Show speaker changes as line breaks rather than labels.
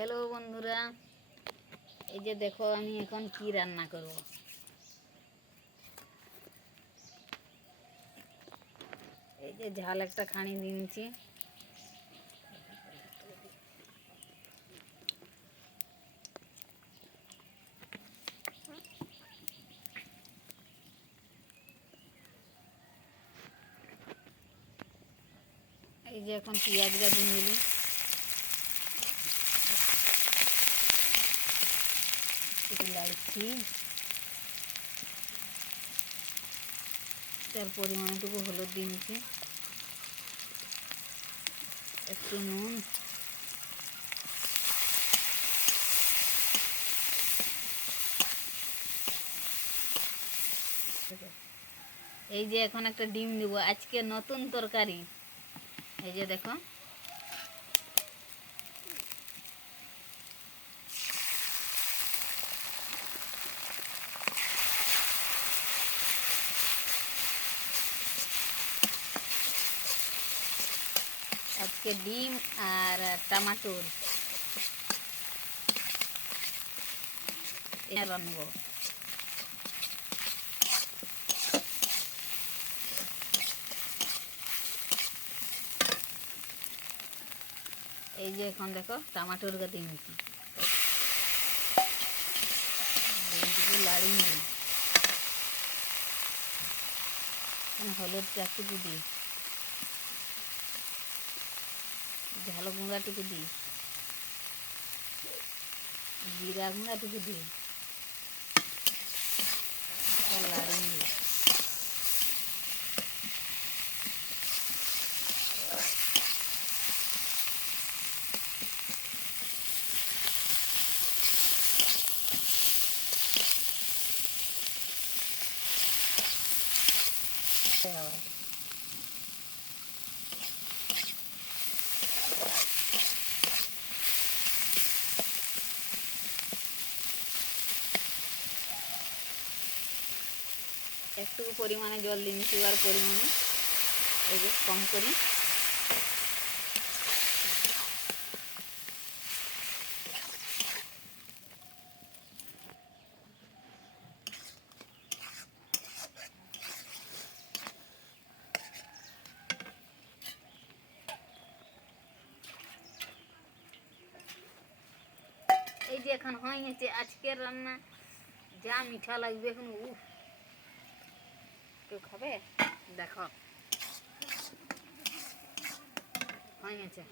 Hello বন্ধুরা, এই যে দেখো আমি এখন কি রান্না করব। এই যে ঝাল একটা খানি দিয়েছি এই যে এখন পেঁয়াজ গাছ দিলি লাইছি তার পরিমাণটুকু হলুদ দিয়েছি একটু নুন। এই যে এখন একটা ডিম দিব, আজকে নতুন তরকারি। এই যে দেখো। আজকে ডিম আর টমাটোর। এটা এই যে এখন দেখো, টমাটোর গাতি নিচ্ছি লাড়ি হলুদ চাকটুকু দিই ঝাল গুঁড়াটুকু দিই জিরা গুঁড়াটুকু দিই আর লাড়ি দিই আবার একটু পরিমাণে জল দিন সুগার পরিমাণে এই যে কম করি। এই যে এখন হয়ে গেছে, আজকের রান্না, যা মিঠা লাগবে এখন, উফ। কেউ হবে। দেখো। হয়ে গেছে।